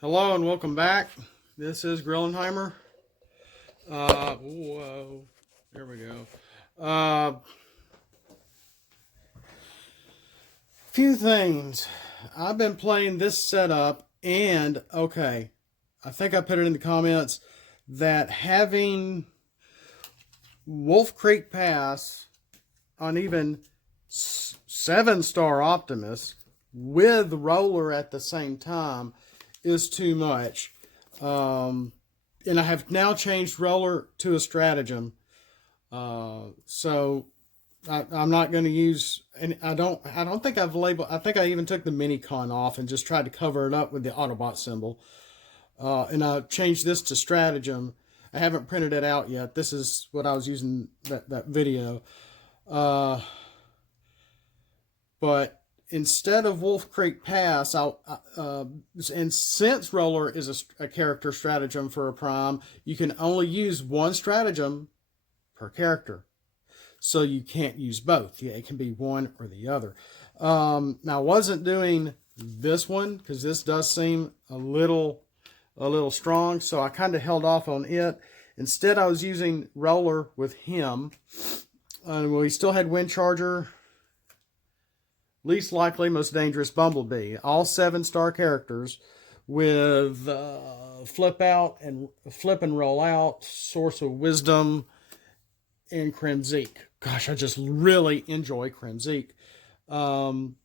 Hello and welcome back. This is Grillenheimer. Whoa, there we go. Few things. I've been playing this setup, and okay, I think I put it in the comments that having Wolf Creek Pass on even 7-star Optimus with Roller at the same time is too much. And I have now changed Roller to a Stratagem. So I'm not going to use, and I don't think I've labeled, I think I even took the Minicon off and just tried to cover it up with the Autobot symbol. And I changed this to Stratagem. I haven't printed it out yet. This is what I was using that video. But instead of Wolf Creek Pass, and since Roller is a character stratagem for a prime, you can only use one stratagem per character. So you can't use both. Yeah, it can be one or the other. Now, I wasn't doing this one because this does seem a little strong, so I kind of held off on it. Instead, I was using Roller with him. We still had Wind Charger, Least Likely, Most Dangerous, Bumblebee. All 7-star characters with Flip Out and Flip and Roll Out, Source of Wisdom, and Kremzeek. Gosh, I just really enjoy Kremzeek. And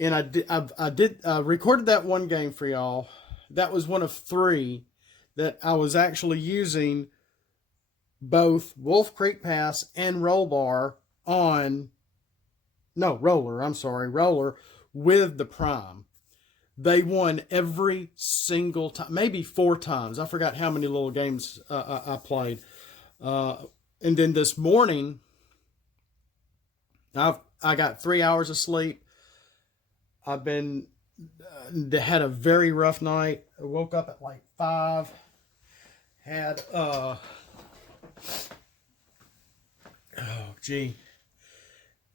I recorded that one game for y'all. That was one of 3 that I was actually using both Wolf Creek Pass and Roller with the Prime. They won every single time, maybe 4 times. I forgot how many little games I played. And then this morning, I got 3 hours of sleep. I've been had a very rough night. I woke up at like 5. Had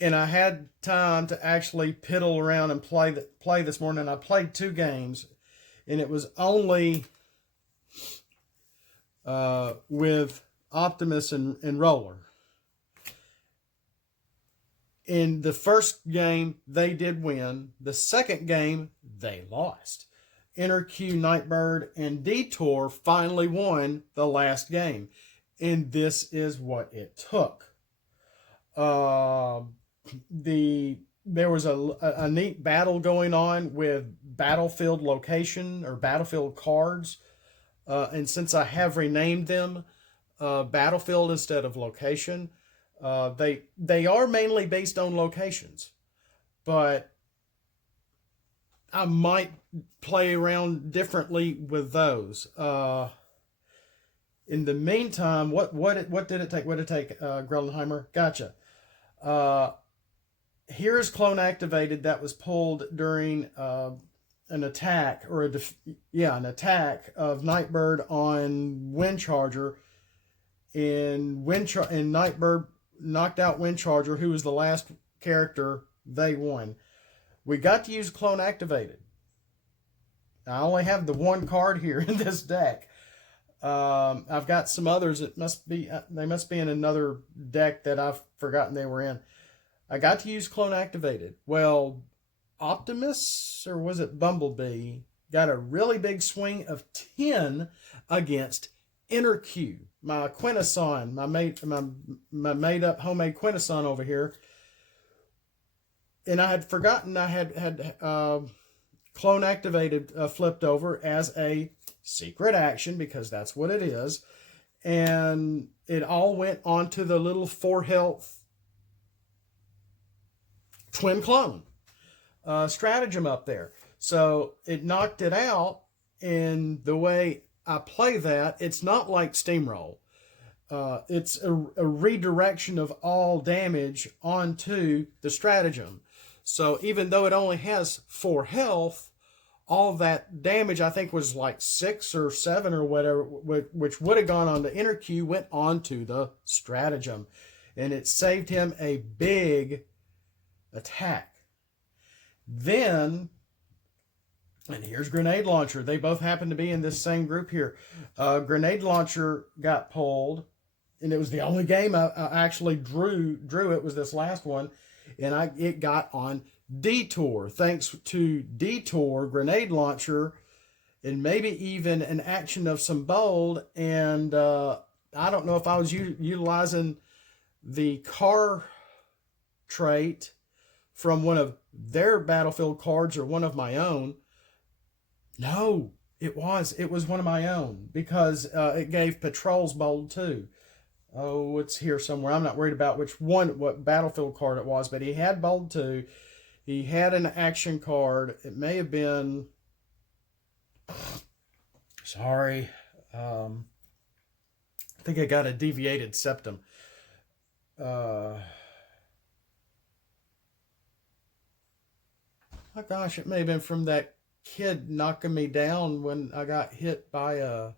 and I had time to actually piddle around and play this morning. I played 2 games, and it was only with Optimus and Roller. In the first game, they did win. The second game, they lost. Q, Nightbird, and Detour finally won the last game. And this is what it took. There was a neat battle going on with battlefield location or battlefield cards. And since I have renamed them battlefield instead of location, they are mainly based on locations, but I might play around differently with those. In the meantime, what did it take? What did it take, Grellenheimer? Gotcha. Here's Clone Activated that was pulled during an attack or an attack of Nightbird on Wind Charger, and Nightbird knocked out Wind Charger, who was the last character. They won. We got to use Clone Activated. I only have the one card here in this deck. I've got some others that they must be in another deck that I've forgotten they were in. I got to use Clone Activated. Well, Optimus, or was it Bumblebee, got a really big swing of 10 against Q, my Quintesson, my made-up homemade Quintesson over here. And I had forgotten I had Clone Activated flipped over as a secret action, because that's what it is. And it all went onto the little 4 health twin clone stratagem up there. So it knocked it out. And the way I play that, it's not like Steamroll. It's a redirection of all damage onto the stratagem. So even though it only has 4 health, all that damage, I think, was like 6 or 7 or whatever, which would have gone on to Q, went onto the stratagem. And it saved him a big attack. Then And here's Grenade Launcher. They both happen to be in this same group here. Grenade Launcher got pulled, and it was the only game I actually drew. It was this last one, and it got on Detour. Thanks to Detour, Grenade Launcher, and maybe even an action of some bold. And I don't know if I was utilizing the car trait from one of their battlefield cards or one of my own. No, it was one of my own, because it gave Patrols bold too. Oh, it's here somewhere. I'm not worried about what battlefield card it was, but he had bold too. He had an action card. It may have been, sorry, I think I got a deviated septum. Oh gosh, it may have been from that kid knocking me down when I got hit by a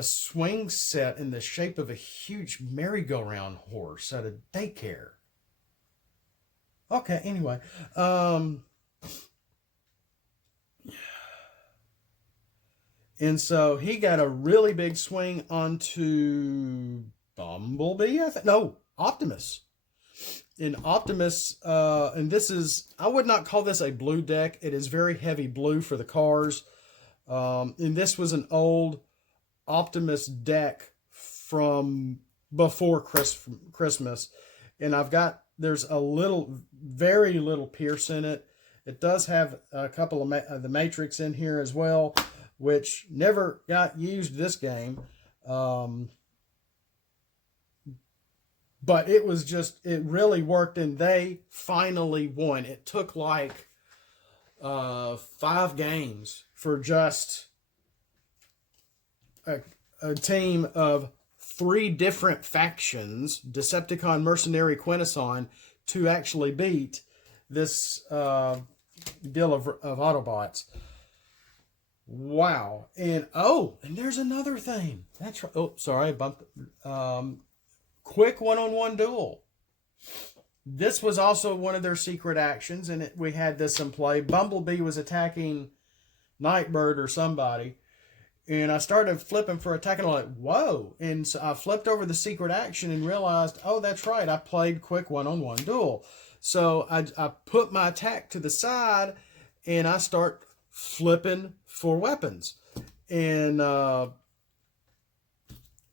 swing set in the shape of a huge merry-go-round horse at a daycare. Okay, anyway. And so he got a really big swing onto Bumblebee, I think. No, Optimus. In Optimus, and this is, I would not call this a blue deck. It is very heavy blue for the cars. And this was an old Optimus deck from before Christmas. And there's very little Pierce in it. It does have a couple of the Matrix in here as well, which never got used this game. But it really worked, and they finally won. It took like 5 games for just a team of 3 different factions, Decepticon, Mercenary, Quintesson, to actually beat this deal of Autobots. Wow. And there's another thing. That's right. Oh, sorry, I bumped it. Quick one-on-one duel. This was also one of their secret actions, and we had this in play. Bumblebee was attacking Nightbird or somebody, and I started flipping for attack, and I'm like, whoa. And so I flipped over the secret action and realized, oh, that's right, I played quick one-on-one duel. So I put my attack to the side, and I start flipping for weapons. And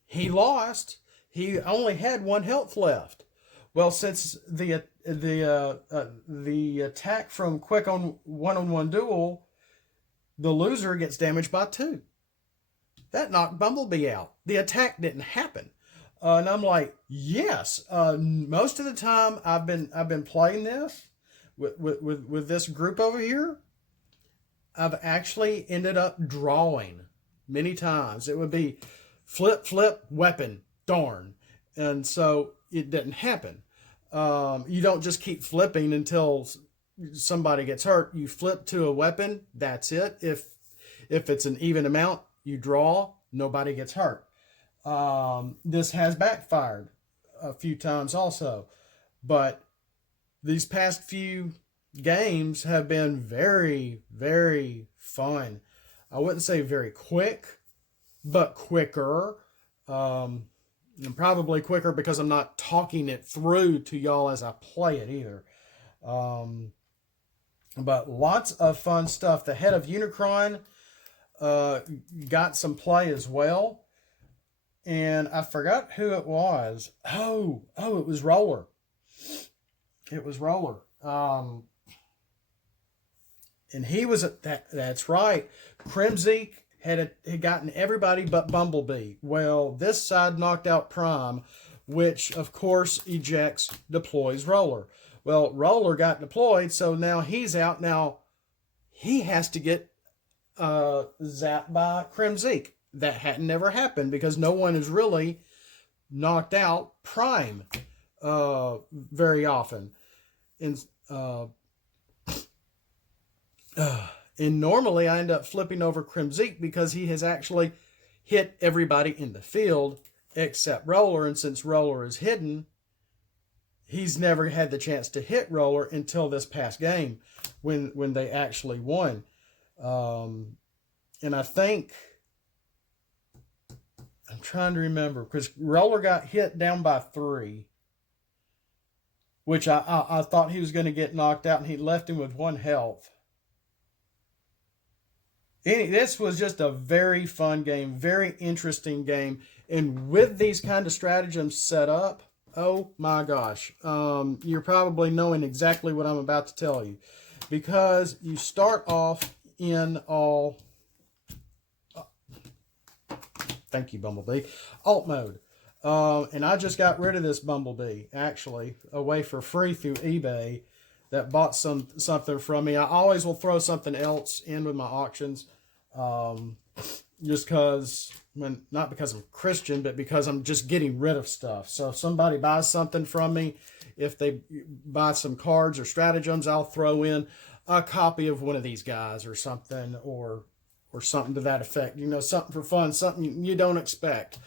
he lost. He only had 1 health left. Well, since the attack from quick on one-on-one duel, the loser gets damaged by 2. That knocked Bumblebee out. The attack didn't happen, and I'm like, yes. Most of the time, I've been playing this with this group over here. I've actually ended up drawing many times. It would be flip, weapon. Darn. And so it didn't happen. You don't just keep flipping until somebody gets hurt. You flip to a weapon, that's it. If it's an even amount, you draw, nobody gets hurt. This has backfired a few times also, but these past few games have been very, very fun. I wouldn't say very quick, but quicker. And probably quicker because I'm not talking it through to y'all as I play it either. But lots of fun stuff. The Head of Unicron got some play as well. And I forgot who it was. Oh, it was Roller. It was Roller. And he was that's right. Kremzeek had gotten everybody but Bumblebee. Well, this side knocked out Prime, which, of course, deploys Roller. Well, Roller got deployed, so now he's out. Now, he has to get zapped by Kremzeek. That hadn't never happened because no one has really knocked out Prime very often. And normally I end up flipping over Kremzeek because he has actually hit everybody in the field except Roller. And since Roller is hidden, he's never had the chance to hit Roller until this past game when they actually won. And I think, I'm trying to remember, because Roller got hit down by 3, which I thought he was going to get knocked out, and he left him with 1 health. This was just a very fun game, very interesting game. And with these kind of stratagems set up, oh my gosh, you're probably knowing exactly what I'm about to tell you. Because you start off in all, thank you, Bumblebee, alt mode. And I just got rid of this Bumblebee, actually, away for free through eBay that bought something from me. I always will throw something else in with my auctions, just because, not because I'm Christian, but because I'm just getting rid of stuff. So if somebody buys something from me, if they buy some cards or stratagems, I'll throw in a copy of one of these guys or something, or something to that effect. You know, something for fun, something you don't expect.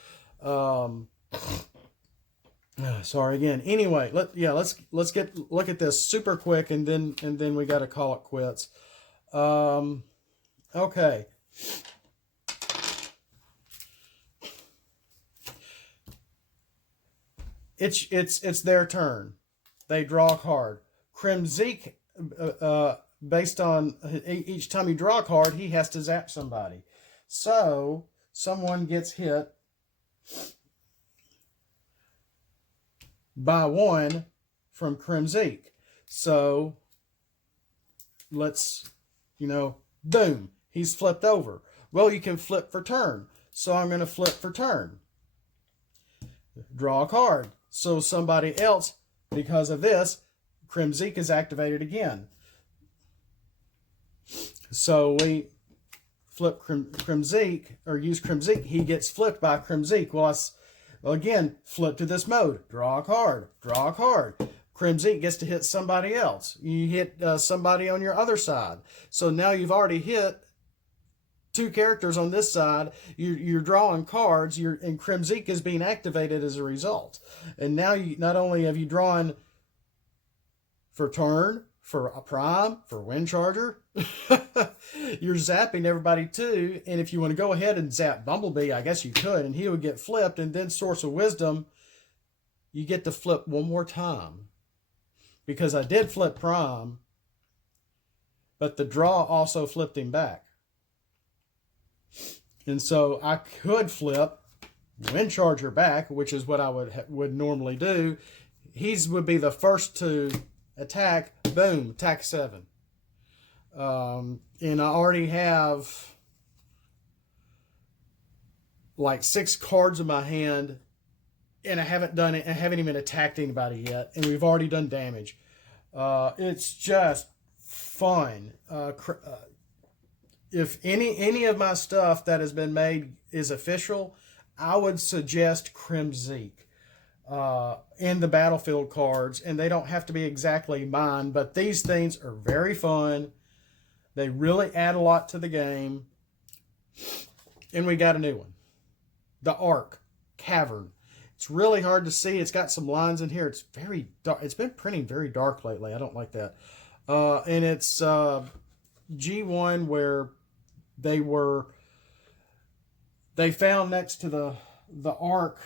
Sorry again. Anyway, let's look at this super quick, and then we got to call it quits. Okay. It's their turn. They draw a card. Kremzeek, based on each time you draw a card, he has to zap somebody. So someone gets hit by 1 from Kremzeek. So let's, boom, he's flipped over. Well, you can flip for turn. So I'm going to flip for turn. Draw a card. So somebody else, because of this, Kremzeek is activated again. So we flip Kremzeek, or use Kremzeek. He gets flipped by Kremzeek. Well, again, flip to this mode. Draw a card. Draw a card. Kremzeek gets to hit somebody else. You hit somebody on your other side. So now you've already hit 2 characters on this side. You're drawing cards, and Kremzeek is being activated as a result. And now not only have you drawn for turn, for a prime, for wind charger, you're zapping everybody too. And if you want to go ahead and zap Bumblebee, I guess you could, and he would get flipped. And then Source of Wisdom, you get to flip 1 more time. Because I did flip prime, but the draw also flipped him back. And so I could flip Wind Charger back, which is what I would normally do. He would be the first to attack. Boom, attack 7. And I already have like 6 cards in my hand, and I haven't done it. I haven't even attacked anybody yet, and we've already done damage. It's just fun. If any of my stuff that has been made is official, I would suggest Kremzeek in the battlefield cards, and they don't have to be exactly mine, but these things are very fun. They really add a lot to the game. And we got a new one. The Ark Cavern. It's really hard to see. It's got some lines in here. It's very dark. It's been printing very dark lately. I don't like that. And it's G1 where they found next to the Ark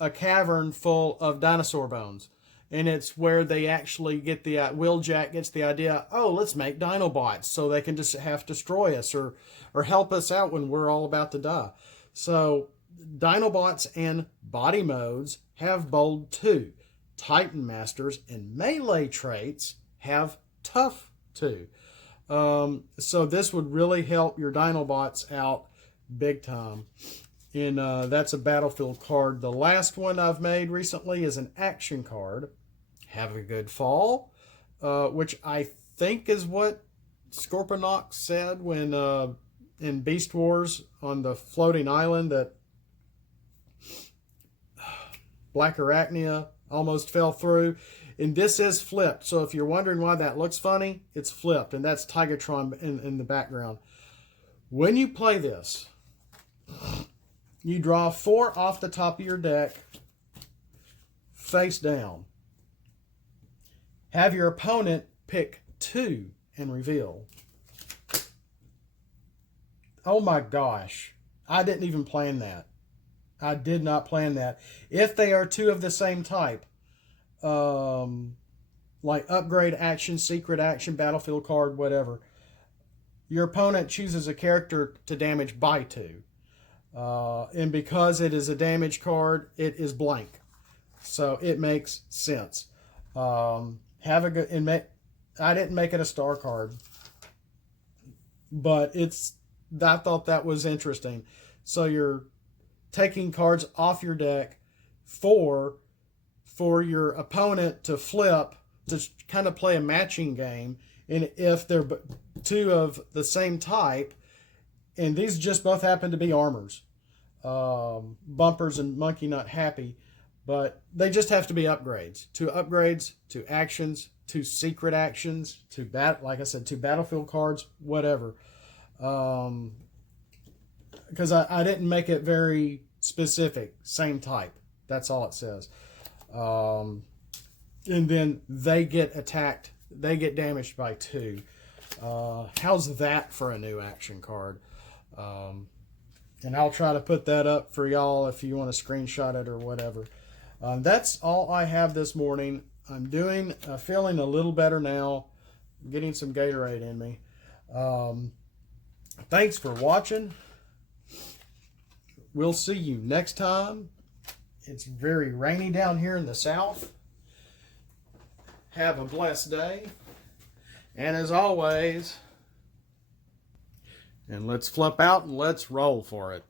a cavern full of dinosaur bones. And it's where they actually get the, Wheeljack gets the idea, oh, let's make Dinobots so they can just destroy us or help us out when we're all about to die. So Dinobots and body modes have bold 2. Titan Masters and melee traits have tough 2. So this would really help your Dinobots out big time. And that's a battlefield card. The last one I've made recently is an action card. Have a Good Fall, which I think is what Scorponok said when in Beast Wars on the floating island that Black Arachnia almost fell through. And this is flipped. So if you're wondering why that looks funny, it's flipped. And that's Tigatron in the background. When you play this, you draw 4 off the top of your deck face down. Have your opponent pick 2 and reveal. Oh my gosh. I didn't even plan that. I did not plan that. If they are 2 of the same type, like upgrade action, secret action, battlefield card, whatever, your opponent chooses a character to damage by 2. And because it is a damage card, it is blank. So it makes sense. Have a good, and I didn't make it a star card, but I thought that was interesting. So you're taking cards off your deck for your opponent to flip, to kind of play a matching game. And if they're 2 of the same type, and these just both happen to be armors, bumpers and monkey not happy, but they just have to be upgrades. 2 upgrades, 2 actions, 2 secret actions, 2 like I said, 2 battlefield cards, whatever. Because I didn't make it very specific. Same type. That's all it says. And then they get attacked. They get damaged by 2. How's that for a new action card? And I'll try to put that up for y'all if you want to screenshot it or whatever. That's all I have this morning. I'm feeling a little better now. I'm getting some Gatorade in me. Thanks for watching. We'll see you next time. It's very rainy down here in the south. Have a blessed day. And as always, and let's flip out and let's roll for it.